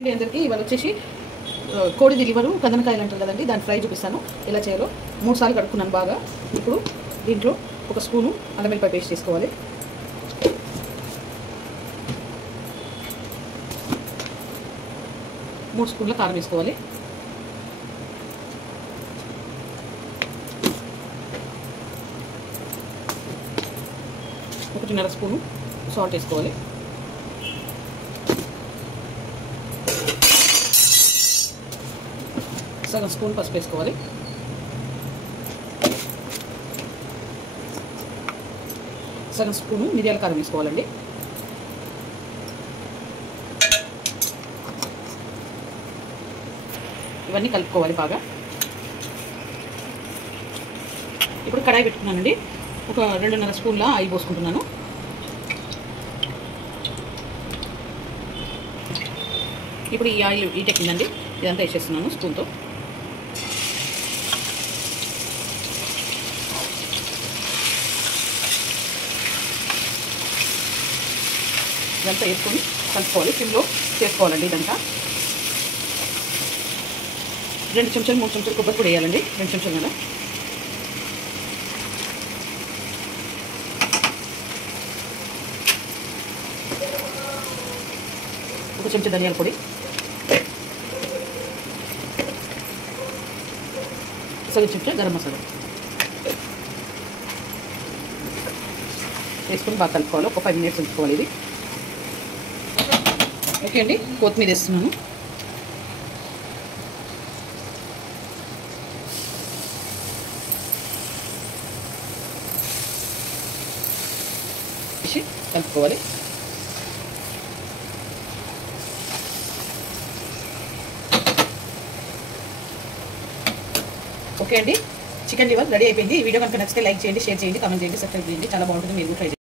అందరికీ ఇవాళ వచ్చేసి కోడిది లివరు కదనకాయలు అంటారు కదండి, దాని ఫ్రై చూపిస్తాను ఎలా చేయాలో. 3 సార్లు కడుక్కున్నాను బాగా. ఇప్పుడు దీంట్లో ఒక స్పూను అల్లం వెల్లిపాయ పేస్ట్ చేసుకోవాలి. మూడు స్పూన్ల కారం వేసుకోవాలి. ఒకటిన్నర స్పూను సాల్ట్ వేసుకోవాలి. సగం స్పూన్ పసుపు వేసుకోవాలి. సగం స్పూను మిరియాల కారం వేసుకోవాలండి. ఇవన్నీ కలుపుకోవాలి బాగా. ఇప్పుడు కడాయి పెట్టుకున్నానండి. ఒక 2.5 స్పూన్ల ఆయిల్ పోసుకుంటున్నాను. ఇప్పుడు ఈ ఆయిల్ ఈటెక్కిందండి, ఇదంతా వేసేస్తున్నాను స్పూన్తో. ఇదంతా వేసుకొని కలుపుకోవాలి. సిమ్లో చేసుకోవాలండి. ఇదంతా 2 చెంచాలు 3 చెంచాలు కొబ్బరి పొడి వేయాలండి. 2 చెంచాలు కదా. ఒక చెంచా ధనియాల పొడి, సగం చెంచా గరం మసాలా వేసుకొని బాగా కలుపుకోవాలి. ఒక 5 మినిట్స్ ఉంచుకోవాలి ఇది. ఓకే అండి, కొత్తిమీర వేస్తున్నాను. కలుపుకోవాలి. ఓకే అండి, చికెన్ లివర్ రెడీ అయిపోయింది. ఈ వీడియో కనుక నచ్చితే లైక్ చేయండి, షేర్ చేయండి, కామెంట్ చేయండి, సబ్స్క్రైబ్ చేయండి. చాలా బాగుంటుంది, మీరు ట్రై చేయండి.